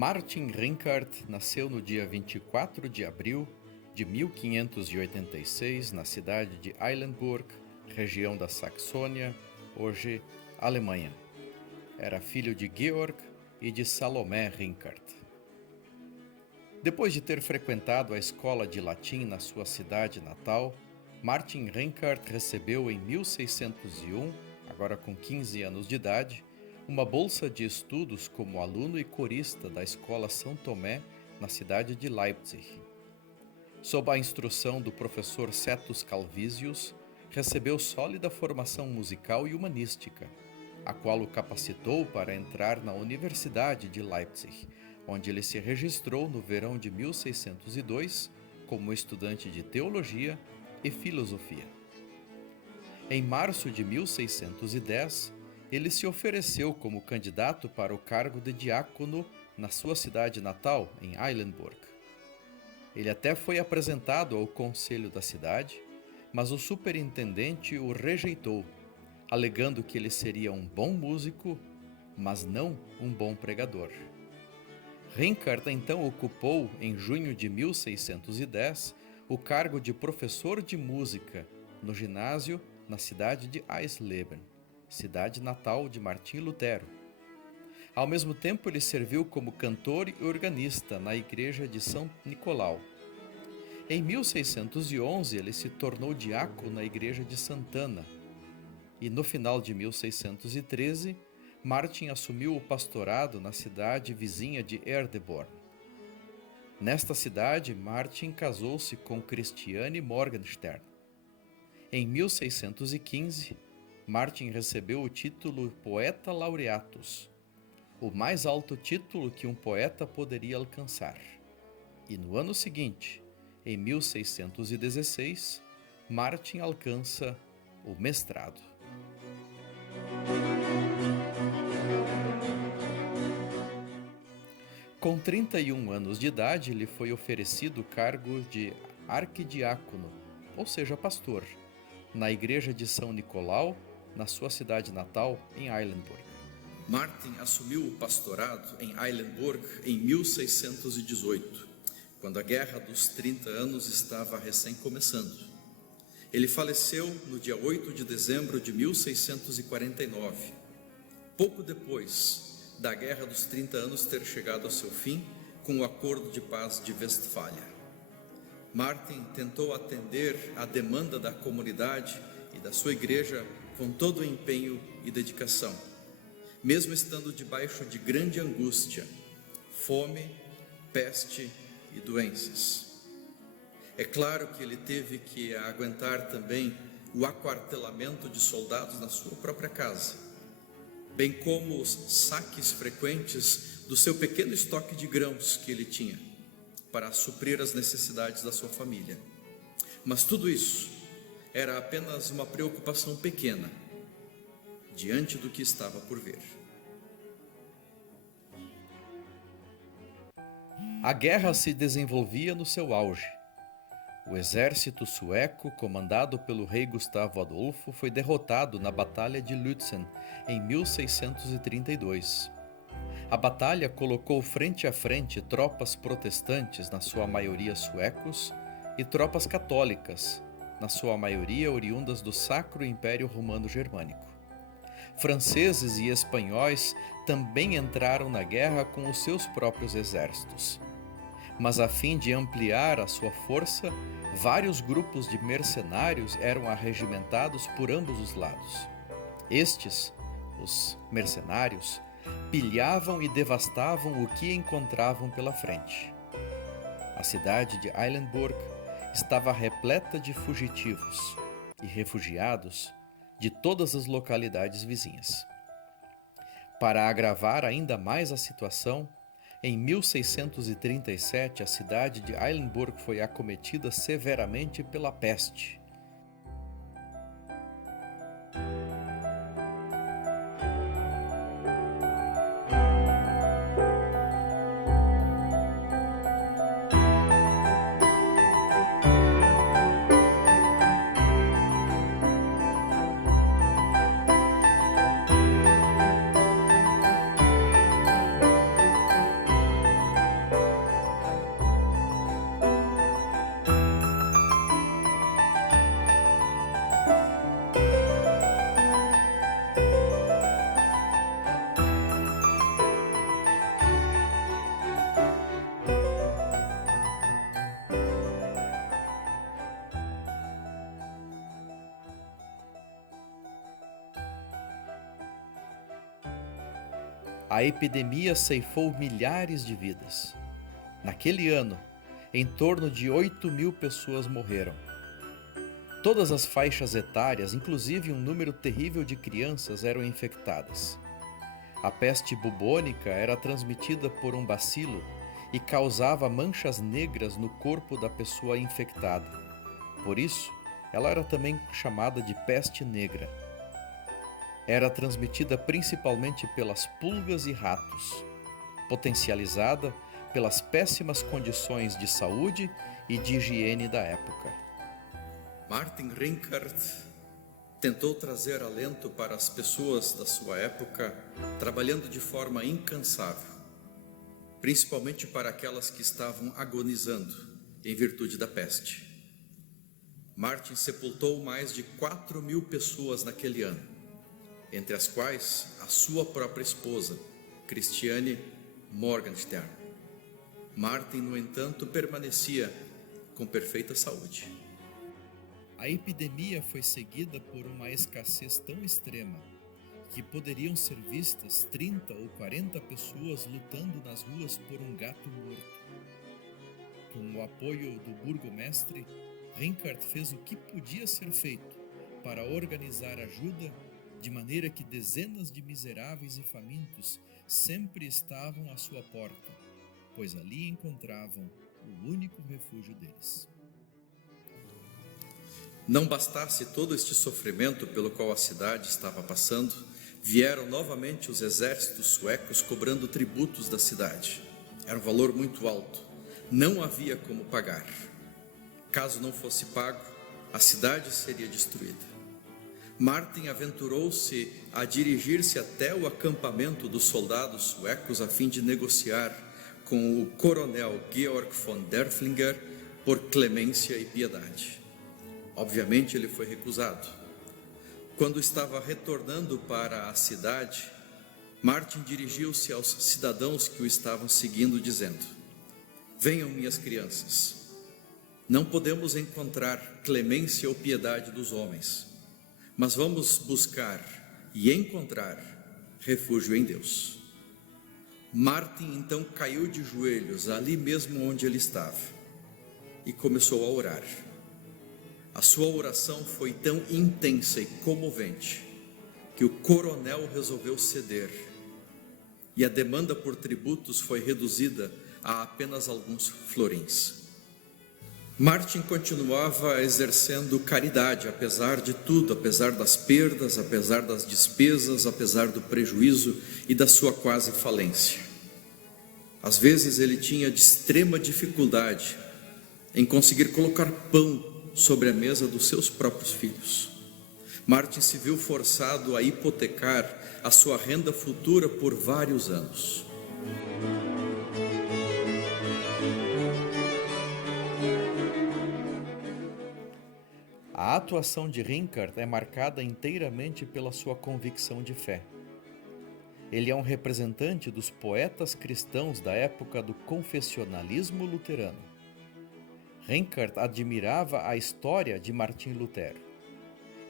Martin Rinkart nasceu no dia 24 de abril de 1586 na cidade de Eilenburg, região da Saxônia, hoje Alemanha. Era filho de Georg e de Salomé Rinkart. Depois de ter frequentado a escola de latim na sua cidade natal, Martin Rinkart recebeu em 1601, agora com 15 anos de idade, uma bolsa de estudos como aluno e corista da Escola São Tomé, na cidade de Leipzig. Sob a instrução do professor Cetus Calvisius, recebeu sólida formação musical e humanística, a qual o capacitou para entrar na Universidade de Leipzig, onde ele se registrou no verão de 1602 como estudante de teologia e filosofia. Em março de 1610, ele se ofereceu como candidato para o cargo de diácono na sua cidade natal, em Eilenburg. Ele até foi apresentado ao conselho da cidade, mas o superintendente o rejeitou, alegando que ele seria um bom músico, mas não um bom pregador. Rinkart então ocupou, em junho de 1610, o cargo de professor de música no ginásio na cidade de Eisleben, cidade natal de Martim Lutero. Ao mesmo tempo, ele serviu como cantor e organista na igreja de São Nicolau. Em 1611, ele se tornou diácono na igreja de Santana. E no final de 1613, Martin assumiu o pastorado na cidade vizinha de Erdeborn. Nesta cidade, Martin casou-se com Christiane Morgenstern. Em 1615, Martin recebeu o título Poeta Laureatus, o mais alto título que um poeta poderia alcançar. E no ano seguinte, em 1616, Martin alcança o mestrado. Com 31 anos de idade, lhe foi oferecido o cargo de arquidiácono, ou seja, pastor, na igreja de São Nicolau, na sua cidade natal, em Eilenburg. Martin assumiu o pastorado em Eilenburg em 1618, quando a Guerra dos 30 Anos estava recém começando. Ele faleceu no dia 8 de dezembro de 1649, pouco depois da Guerra dos 30 Anos ter chegado ao seu fim com o Acordo de Paz de Westfália. Martin tentou atender à demanda da comunidade e da sua igreja com todo o empenho e dedicação, mesmo estando debaixo de grande angústia, fome, peste e doenças. É claro que ele teve que aguentar também o aquartelamento de soldados na sua própria casa, bem como os saques frequentes do seu pequeno estoque de grãos que ele tinha para suprir as necessidades da sua família. Mas tudo isso era apenas uma preocupação pequena diante do que estava por vir. A guerra se desenvolvia no seu auge. O exército sueco, comandado pelo rei Gustavo Adolfo, foi derrotado na Batalha de Lützen em 1632. A batalha colocou frente a frente tropas protestantes, na sua maioria suecos, e tropas católicas, na sua maioria oriundas do Sacro Império Romano Germânico. Franceses e espanhóis também entraram na guerra com os seus próprios exércitos. Mas a fim de ampliar a sua força, vários grupos de mercenários eram arregimentados por ambos os lados. Estes, os mercenários, pilhavam e devastavam o que encontravam pela frente. A cidade de Eilenburg estava repleta de fugitivos e refugiados de todas as localidades vizinhas. Para agravar ainda mais a situação, em 1637 a cidade de Eilenburg foi acometida severamente pela peste. A epidemia ceifou milhares de vidas. Naquele ano, em torno de 8.000 pessoas morreram. Todas as faixas etárias, inclusive um número terrível de crianças, eram infectadas. A peste bubônica era transmitida por um bacilo e causava manchas negras no corpo da pessoa infectada. Por isso, ela era também chamada de peste negra. Era transmitida principalmente pelas pulgas e ratos, potencializada pelas péssimas condições de saúde e de higiene da época. Martin Rinkart tentou trazer alento para as pessoas da sua época, trabalhando de forma incansável, principalmente para aquelas que estavam agonizando em virtude da peste. Martin sepultou mais de 4.000 pessoas naquele ano, entre as quais a sua própria esposa, Christiane Morgenstern. Martin, no entanto, permanecia com perfeita saúde. A epidemia foi seguida por uma escassez tão extrema que poderiam ser vistas 30 ou 40 pessoas lutando nas ruas por um gato morto. Com o apoio do burgomestre, Rinkart fez o que podia ser feito para organizar ajuda, de maneira que dezenas de miseráveis e famintos sempre estavam à sua porta, pois ali encontravam o único refúgio deles. Não bastasse todo este sofrimento pelo qual a cidade estava passando, vieram novamente os exércitos suecos cobrando tributos da cidade. Era um valor muito alto, não havia como pagar. Caso não fosse pago, a cidade seria destruída. Martin aventurou-se a dirigir-se até o acampamento dos soldados suecos a fim de negociar com o coronel Georg von Derfflinger por clemência e piedade. Obviamente ele foi recusado. Quando estava retornando para a cidade, Martin dirigiu-se aos cidadãos que o estavam seguindo, dizendo: venham, minhas crianças, não podemos encontrar clemência ou piedade dos homens, mas vamos buscar e encontrar refúgio em Deus. Martin então caiu de joelhos ali mesmo onde ele estava e começou a orar. A sua oração foi tão intensa e comovente que o coronel resolveu ceder e a demanda por tributos foi reduzida a apenas alguns florins. Martin continuava exercendo caridade, apesar de tudo, apesar das perdas, apesar das despesas, apesar do prejuízo e da sua quase falência. Às vezes ele tinha de extrema dificuldade em conseguir colocar pão sobre a mesa dos seus próprios filhos. Martin se viu forçado a hipotecar a sua renda futura por vários anos. A atuação de Rinkart é marcada inteiramente pela sua convicção de fé. Ele é um representante dos poetas cristãos da época do confessionalismo luterano. Rinkart admirava a história de Martim Lutero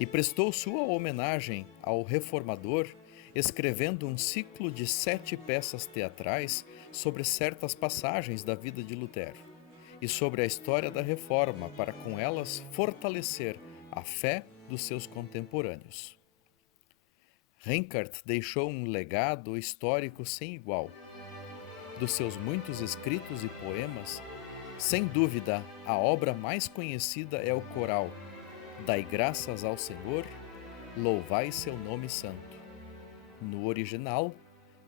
e prestou sua homenagem ao reformador escrevendo um ciclo de 7 peças teatrais sobre certas passagens da vida de Lutero e sobre a história da Reforma, para com elas fortalecer a fé dos seus contemporâneos. Rinkart deixou um legado histórico sem igual. Dos seus muitos escritos e poemas, sem dúvida, a obra mais conhecida é o coral Dai graças ao Senhor, louvai seu nome santo. No original,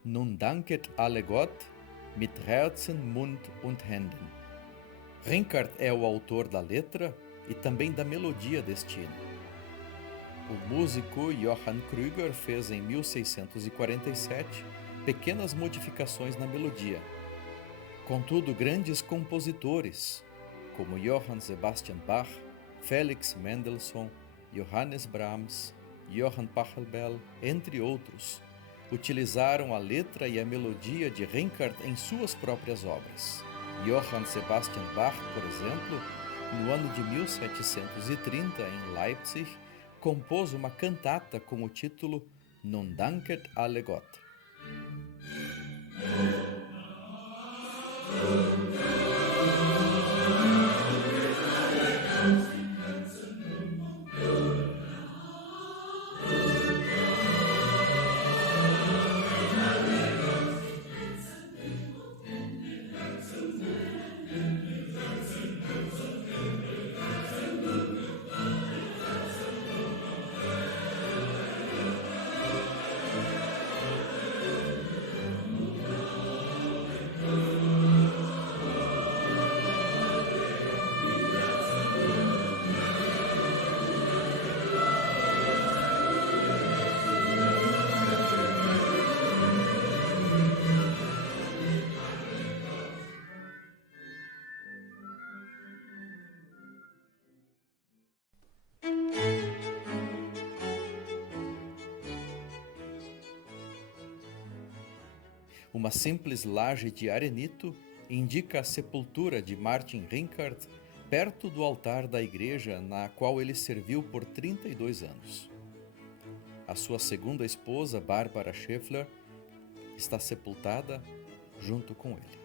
Nun danket alle Gott mit Herzen, Mund und Händen. Rinkart é o autor da letra e também da melodia deste hino. O músico Johann Krüger fez em 1647 pequenas modificações na melodia. Contudo, grandes compositores, como Johann Sebastian Bach, Felix Mendelssohn, Johannes Brahms, Johann Pachelbel, entre outros, utilizaram a letra e a melodia de Rinkart em suas próprias obras. Johann Sebastian Bach, por exemplo, no ano de 1730, em Leipzig, compôs uma cantata com o título Nun danket alle Gott. Uma simples laje de arenito indica a sepultura de Martin Rinkart perto do altar da igreja na qual ele serviu por 32 anos. A sua segunda esposa, Barbara Scheffler, está sepultada junto com ele.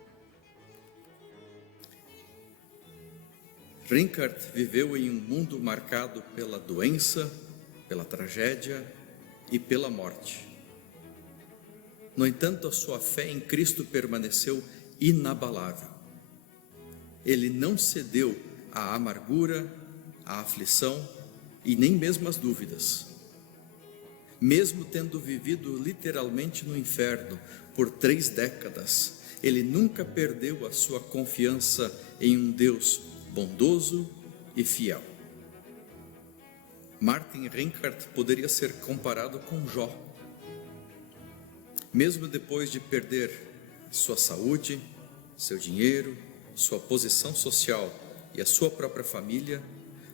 Rinkart viveu em um mundo marcado pela doença, pela tragédia e pela morte. No entanto, a sua fé em Cristo permaneceu inabalável. Ele não cedeu à amargura, à aflição e nem mesmo às dúvidas. Mesmo tendo vivido literalmente no inferno por 3 décadas, ele nunca perdeu a sua confiança em um Deus bondoso e fiel. Martin Rinkart poderia ser comparado com Jó. Mesmo depois de perder sua saúde, seu dinheiro, sua posição social e a sua própria família,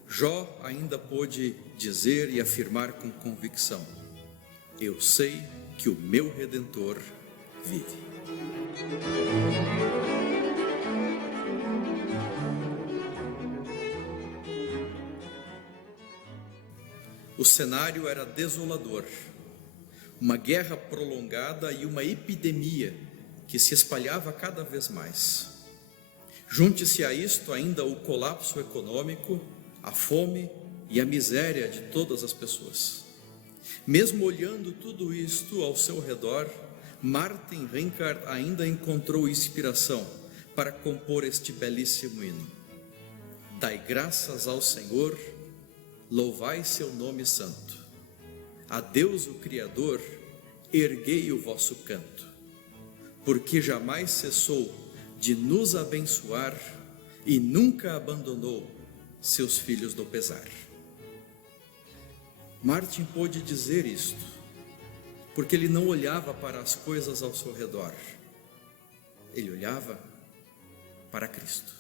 Jó ainda pôde dizer e afirmar com convicção: eu sei que o meu Redentor vive. O cenário era desolador. Uma guerra prolongada e uma epidemia que se espalhava cada vez mais. Junte-se a isto ainda o colapso econômico, a fome e a miséria de todas as pessoas. Mesmo olhando tudo isto ao seu redor, Martin Rinkart ainda encontrou inspiração para compor este belíssimo hino. Dai graças ao Senhor, louvai seu nome santo. A Deus o Criador, erguei o vosso canto, porque jamais cessou de nos abençoar e nunca abandonou seus filhos do pesar. Martin pôde dizer isto, porque ele não olhava para as coisas ao seu redor, ele olhava para Cristo.